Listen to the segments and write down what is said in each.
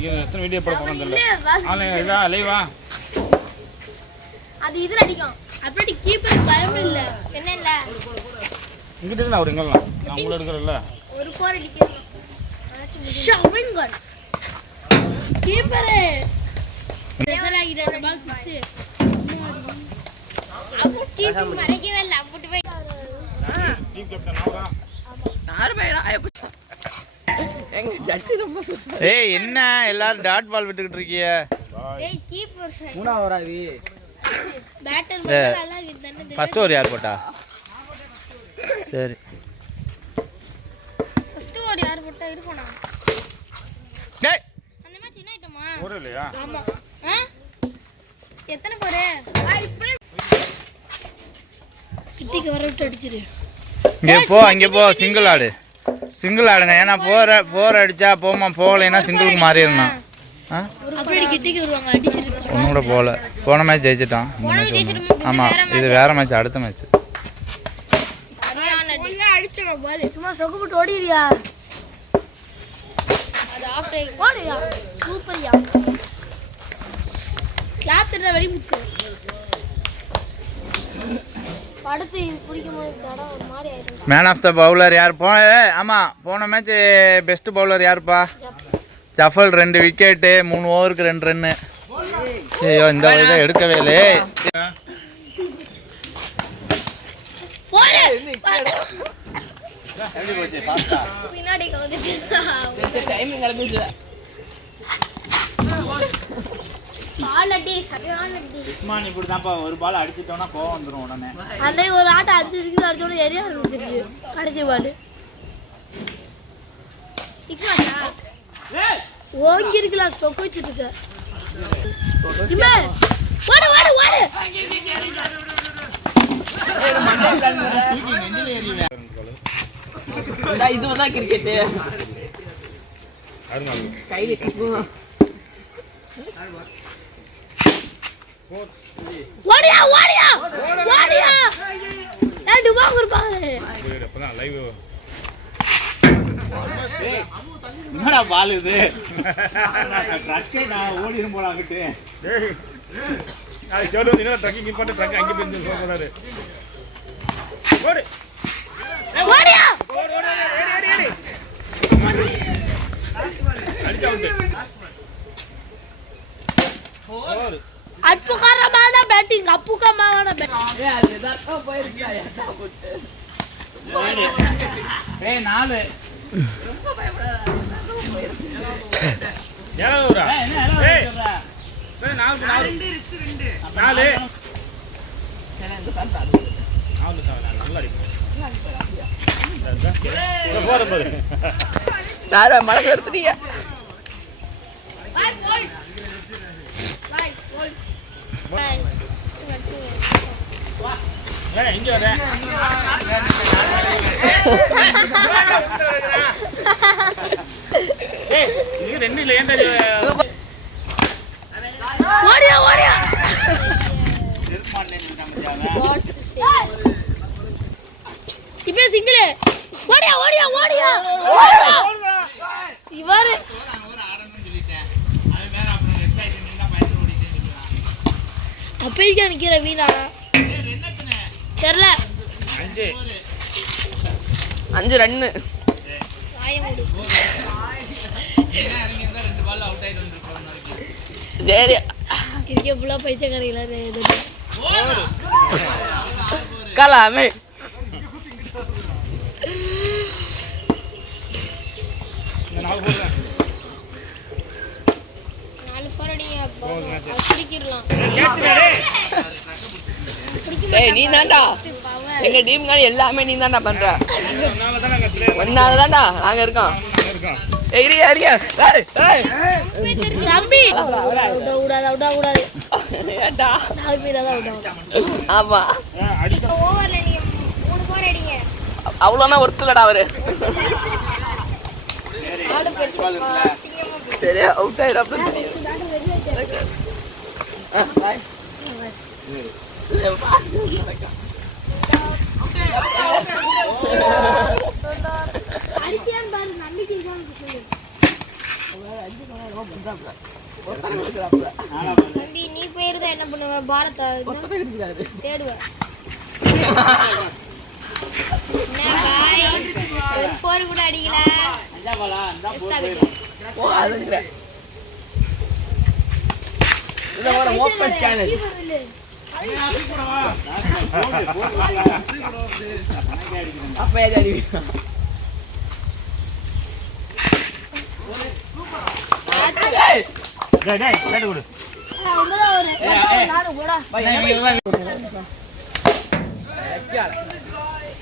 இன்னைக்கு எத்தனை வீடியோ போட போறோம் தெரியல. ஆன்லைன் இதா லைவா? அது இதுல அடிக்கும். அப்படி கீப்பர் பயம் இல்ல. சென்னைல. இங்கிட்ட இருந்து அவர் எங்கலாம்? நான் உள்ள எடுக்கறல்ல. ஒரு கோர் அடிக்கணும். ஷாவிங் கன். கீப்பர். எதராகிட அந்த பால் 6. அப்போ கீப்பர் மறைக்கவே இல்ல. அப்படி போய். டீம் கேப்டன் நாவா? நார் பையடா. எங்க ஜட்டி ரொம்ப சுசா. ஏய் என்ன எல்லாரும் டாட் பால் விட்டுக்கிட்டு இருக்கீங்க? ஏய் கீப்பர் சார். மூணா வராது. பேட்டர் மட்டும் நல்லா இருக்குன்னு. ஃபர்ஸ்ட் ஓவர் யார் போட்டா? சரி. ஃபர்ஸ்ட் ஓவர் யார் போட்டா இருக்கும்னா? டேய் அந்த மேட்ச் என்ன ஐட்டமா? ஒரு இல்லையா? ஆமா. எத்தனை கோரே? கிட்டிக்கு வர விட்டு அடிச்சிரு. இங்கே போ சிங்கிள் ஆடு. சிங்கிள் ஆடுங்க. ஏன்னா ஃபோர் அடிச்சா போமா, போகலைன்னா சிங்கிளுக்கு மாறிடணும். அப்படி கிட்டிக்கு வருவாங்க அடிச்சிரு. ஒன்றும் கூட போகல. போன மேட்ச் ஜெயிச்சிட்டான். ஆமாம் இது வேற மேட்ச், அடுத்த மேட்ச். அடிச்சிடும் பால். சும்மா சொக்கு போட்டு ஓடிறியா? அது ஆஃப் டைம் ஓடியா? சூப்பர்யா. கிளாப் தர வெடி முத்து. படுத்து பிடிக்கும் போது தட ஒரு மாதிரி ஆயிடும். மேன் ஆஃப் த பவுலர் யார்? போன மேட்ச் பெஸ்ட் பவுலர் யாருப்பா? ஜஃபல் 2 விக்கெட்டு, 3 ஓவருக்கு 2 ரன்னு. ஐயோ இந்த இதை எடுக்கவே இல்லை. பின்னாடி டைமிங் நடந்துச்சு. பால் அடி சரியான அடி. உஸ்மான் இப்படி தான்ப்பா, ஒரு பால் அடிச்சிட்டோம்னா கோவம் வந்துடும் உடனே. அன்னைக்கு ஒரு ஆட்டம் 5 சிக்ஸ் அடிச்சோட எரிய ஆரம்பிச்சிருச்சு. கடைசி பால் 6 ஆச்சா? ஓங்கி இருக்கலாம். ஸ்டொக் வச்சிட்டு இருக்க. ஓடு ஓடு ஓடு. இதுதான் கிரிக்கெட்டு. கையில ஓடியா ஓடியா ஓடியா. ஏய் டுபா குர்பாலே. அப்பதான் லைவ். என்னடா பால் இது? ட்ரக்கே நான் ஓடிரும் போல அங்கிட்டு. டேய் நான் ஜோலு நீங்க ட்ரக்கிங் பண்ணி ட்ரக் அங்க போய் நின்னு போறாரு. ஓடு. ஓடியா. ஓடு ஓடு ஏடி. அடிச்சா வந்து. ஓடு. அப்புகாரமான பேட்டிங். அப்புகமான பேட்டிங். அதுதான் போயிருக்கா. ஏய் 4 ரொம்ப பயப்படாத. ஏலூரா. ஏய் சொல்ற? ஏய் 4 நல்லா அடிக்கும். போற போற. நாரா மடக்கு எடுத்துட்டீங்க. பை கோல். பை கோல். பை. ஏய் இங்க வர. ஏய் இது ரெண்டு இல்ல ஏன்டா ஓடியா ஓடியா. நிர்மால்ல நின்னுட்டாங்க. இப்போ சிங்கிள். ஓடியா ஓடியா ஓடியா. இவரு ஒரு ஆடணும்னு சொல்லிட்டேன். அது வேற அப்புறம் வெப்சைட் நின்னா பயந்து ஓடிட்டே இருக்கான். அப்பைக்கு நிக்கிற வீணா. ஏய் ரென்னத்துனே தெரியல. 5 ரன்னு. வாயை மூடு. என்ன இறங்கி இருந்தா 2 பால் அவுட் ஆயிட்டு வந்திருப்பாங்க நாளைக்கு. சரி கிரிக்கெட் ஃபுல்லா பைத்தியக்காரங்களா இது. கலாமே. இந்த 4 போடுங்க. 4 போர் அடிங்க. பிடிக்கிரலாம். ஏய் நீ தான்டா எங்க டீம் காணி எல்லாமே நீ தான்டா பண்ற. அதனால தான் நாங்க பிளேயர் ஒன்னால தான்டா நாங்க இருக்கோம். இருக்கோம். ஏய் ஏரியா ஏய் ஏய் தம்பி உடாத உடாத. ஏடா நான் மீறா தான் உடாத. ஆமா அடிச்சா ஓவர்ல நீங்க 3 போர் அடிங்க. அவ்வளோனா ஒருத்தலடா அவரு. சரி அவுட் ஆயிடா அப்ப தெரியும். பாய். அடிச்சியான் பாரு நம்பிக்கை தான் சொல்லு. தம்பி நீ போயிருந்தா என்ன பண்ணுவ? பாலத்தை தேடுவ. என்ன பாய் ஒரு போர் கூட அடிக்கல. ஓப்பன் சேனல் அப்ப ஏதாவது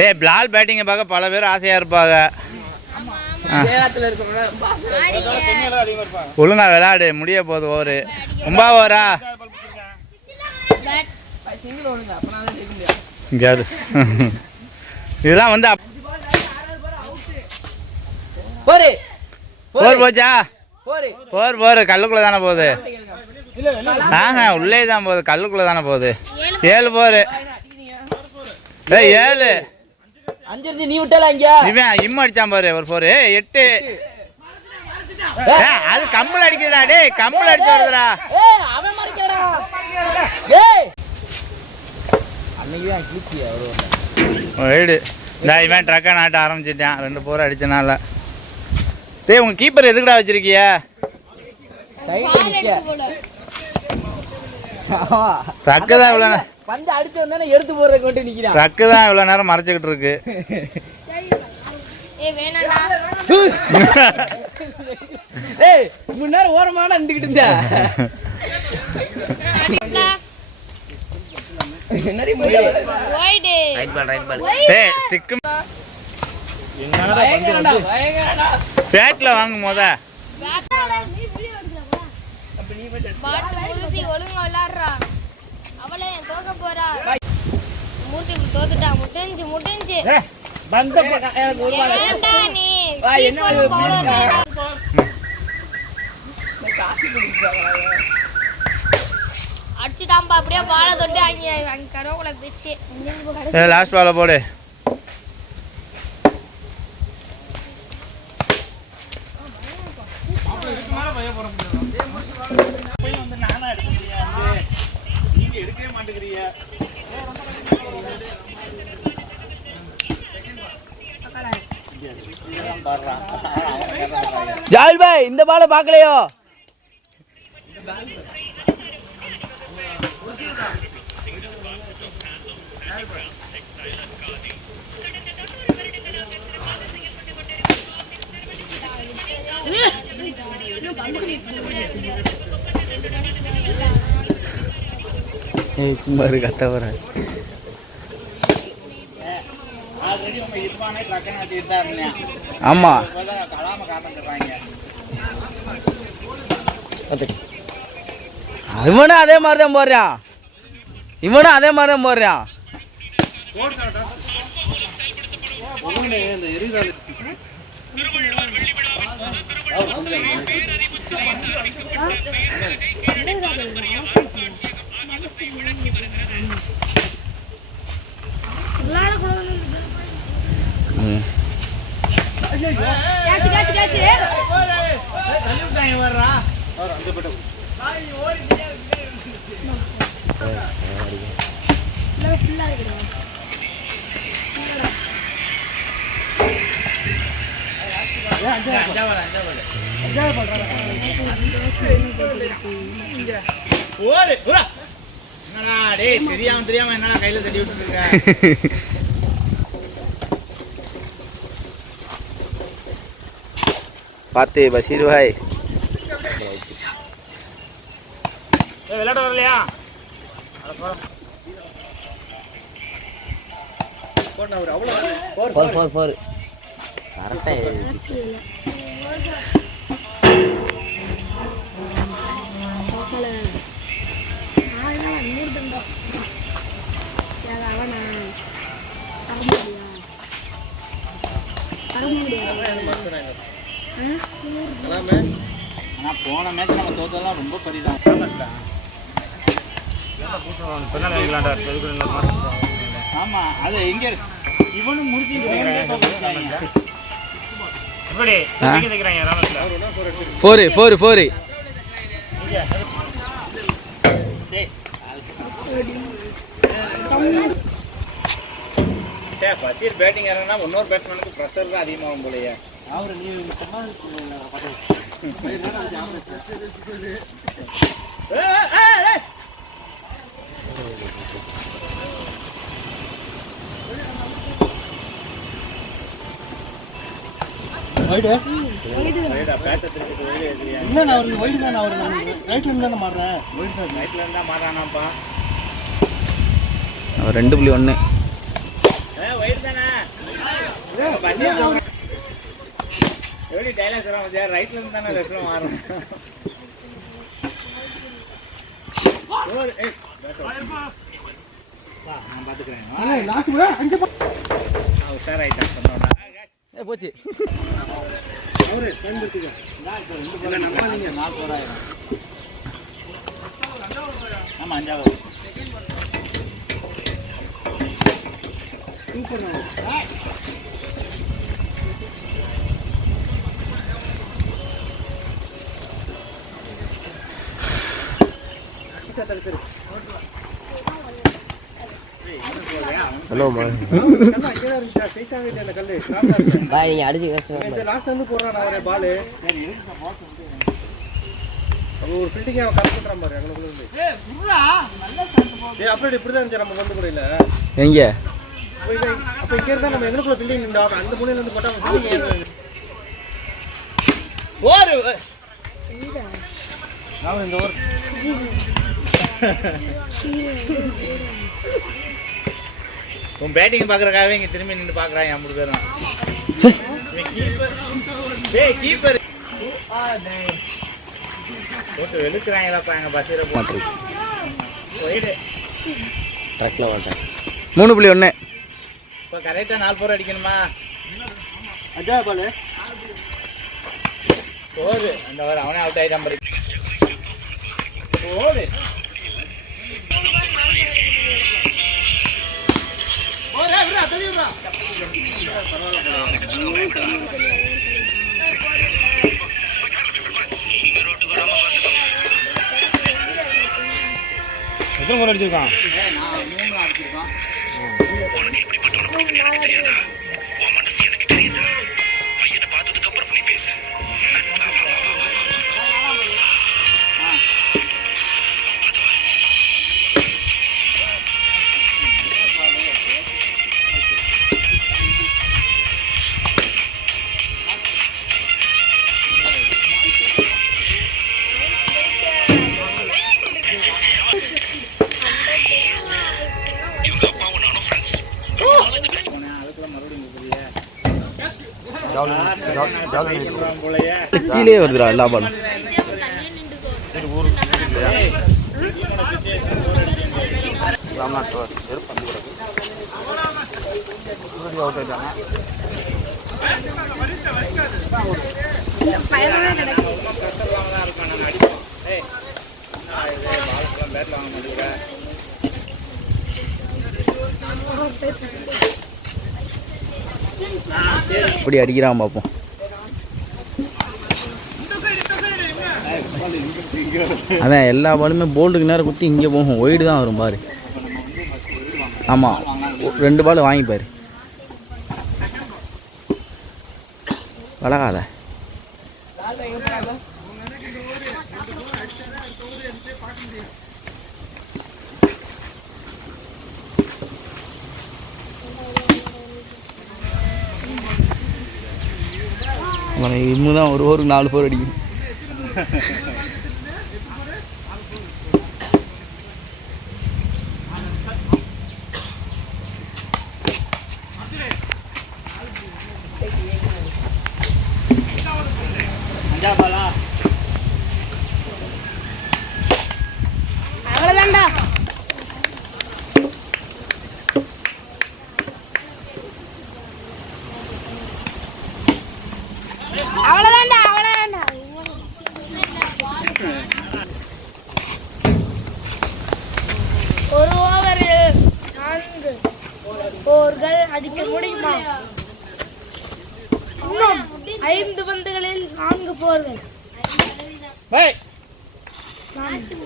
ஏய் பிளால் பேட்டிங்கை பார்க்க பல பேர் ஆசையாக இருப்பாங்க. ஒழுங்கா விளையாடு, முடிய போகுது ஓவரு. ரொம்ப ஓவரா இங்கே இதெல்லாம் வந்து போர் போச்சா? போர் கல்லுக்குள்ள தானே போகுது. உள்ளே தான் போகுது, கல்லுக்குள்ள தானே போகுது. 7 போர். 7 5 நீ விட்டல இங்க இவன் இம்ம அடிச்சான் பாரு ஒரு 4 8. அது கம்பல் அடிக்குதுடா. டேய் கம்பல் அடிச்சு வருதுடா. அவன் மறைக்கறா. டேய் அன்னைக்கு கிளிச்சியா ஓடு. டேய் இவன் ட்ரக்கை நாட்ட ஆரம்பிச்சிட்டான். 2 போர் அடிச்சனால. டேய் உங்க கீப்பர் எதுக்குடா வச்சிருக்கிய? சைடுல நிக்க ட்ரக்கு தான் இவ்வளோ பந்து அடிச்சு வந்தானே எடுத்து போறதுக்கு வந்து நிக்கிறான். ட்ரக்கு தான் இவ்வளோ நேரம் மறைச்சிக்கிட்டு இருக்கு. ஏய் வேணாடா. ஏய் முன்னாடி ஓரமான நின்னுக்கிட்டு இருந்தா. என்னடி வைடே ரைட் பால் ஏய் ஸ்டிக் என்னடா பந்து பேட்ல வாங்கும் போத பாட்டு முருசி ஒழுங்கா விளையாடுறா. அவளே தோக்க போறா. மூட்டி தோத்துட்டா. முட்டிஞ்சு பந்த எனக்கு ஒரு பால் ஏன்டா நீ என்ன அடிச்சுட்டாம்பா. அப்படியே பால தொட்டு அங்க கரோக்குள்ள பிச்சு. ஏ லாஸ்ட் பால போடு. ஜால் பாய் இந்த பால பாக்கலையோ? சும்மா கத்த வர ஆமா இவனும் அதே மாதிரி தான் போடுறான். தெரியாம என்னடா கையில தட்டி விட்டுருக்க? பாத்து பஷீர் பாய் விளையாட வரலையா? போர் கரெக்டா போன மேட்ச் நம்ம தோத்ததெல்லாம் ரொம்ப சரிதான். ஆமா அது எங்க இவனும் முடிச்சு போர் பசீர் பேட்டிங் இறங்கினா இன்னொரு பேட்ஸ்மேனுக்கு ப்ரெஷர் தான் அதிகமாகும் போலயே. அவரு நீ அவர் 2.1 எப்படி டைலாக் சொல்றாங்க ரைட்ல இருந்து தானே லெஃப்ட்ல மாறணும். நான் பாத்துக்கிறேன் போச்சு. ஆமா 5வது ஹலோ மா பாய் நீங்க அடிச்சு கஷ்டம் லாஸ்ட் வந்து போறான் அவரே பால் ஒரு ஃபீல்டிங் அவன் கரெக்ட் பண்றான் பாரு அங்கக்குள்ள இருந்து ஏய் அப்படியே இப்படி தான் இருந்துச்சு நம்ம வந்து புரியல எங்க அப்ப இங்க இருந்தா நம்ம எங்கக்குள்ள ஃபீல்டிங் நின்றா அந்த மூலையில இருந்து போட்டா ஃபீல்டிங் ஓர் நான் இந்த ஓர் உன் பேட்டிங் பாக்குறக்காகவே இங்க திரும்பி நின்று பாக்குறான் என் 3 பேரும். கீப்பர் போட்டு வெளுக்குறாங்களாப்பா எங்க பசீரை போட்டு போயிடு ட்ரக்ல வாட்டேன் 3.1 இப்போ கரெக்டா 4 4 அடிக்கணுமா? அஜா பால் போடு அந்த வர அவனே அவுட் ஆயிட்டான் பாரு. போடு எத்தனை முறை அடிச்சிருக்கான்? நான் 3 அடிச்சிருக்கான். கீழே வருதுடா எல்லா பாலும். இப்படி அடிக்கிறான் பார்ப்போம். அதான் எல்லா பாலுமே போல்டுக்கு நேரம் குத்தி இங்கே போகும். ஒய்டு தான் வரும் பாரு. ஆமாம் 2 பால் வாங்கிப்பாரு. வளகாத இன்னும் தான் ஒரு ஓவருக்கு 4 4 அடிக்கும். அவ்வளோதான்டா. அவ்வளோதான்டா அவ்வளோதான்டா. ஒரு ஓவரில் 4 போர்கள் அடிக்க முடியுமா? இன்னும் 5 பந்துகளில் 4 போர்கள்.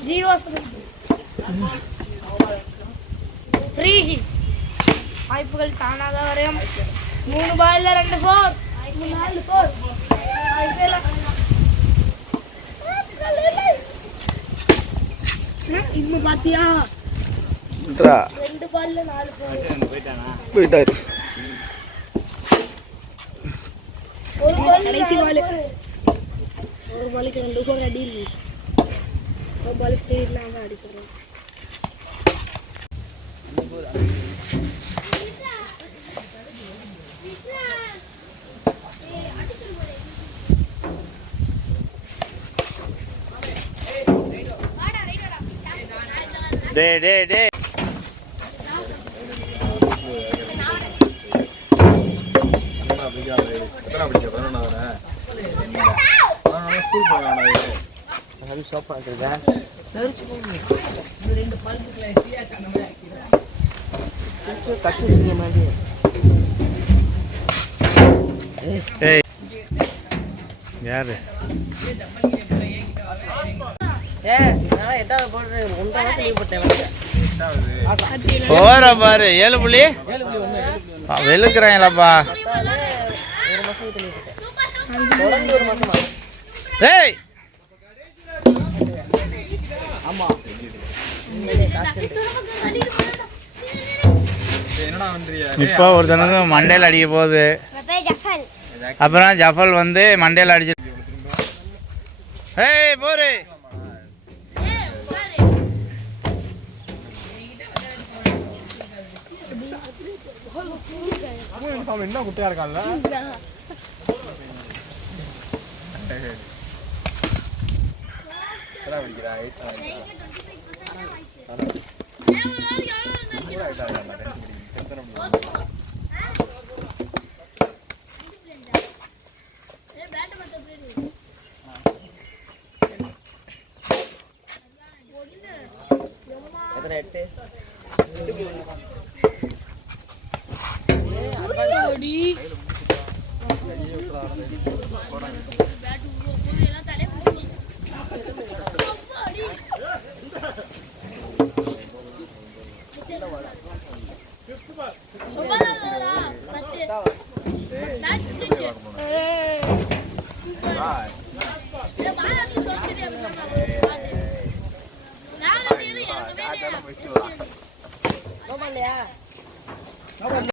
ஜீரோ ஃப்ரீ வாய்ப்புகள் தானாக வரையும் 3 பால்ல 2 4 4 4 இன்னும் பாத்தியா 2 பால்ல 4 போயிட்டாரு. ஒரு பால் கடைசி பால் ஒரு பாலுக்கு 2 கோல் அடி ஒரு பாலுக்கு இல்லாம அடிச்சிடுறோம். டே ஏய் யாரு போற பாரு 7 புள்ளி வெளுக்குறாங்களாப்பா. ஏய் இப்போ ஒருத்தனுக்கு மண்டையில் அடிக்க போகுது. அப்புறம் ஜஃபல் வந்து மண்டையில் அடிச்சு ஏய் போரு என்ன குட்டையா இருக்கான்ல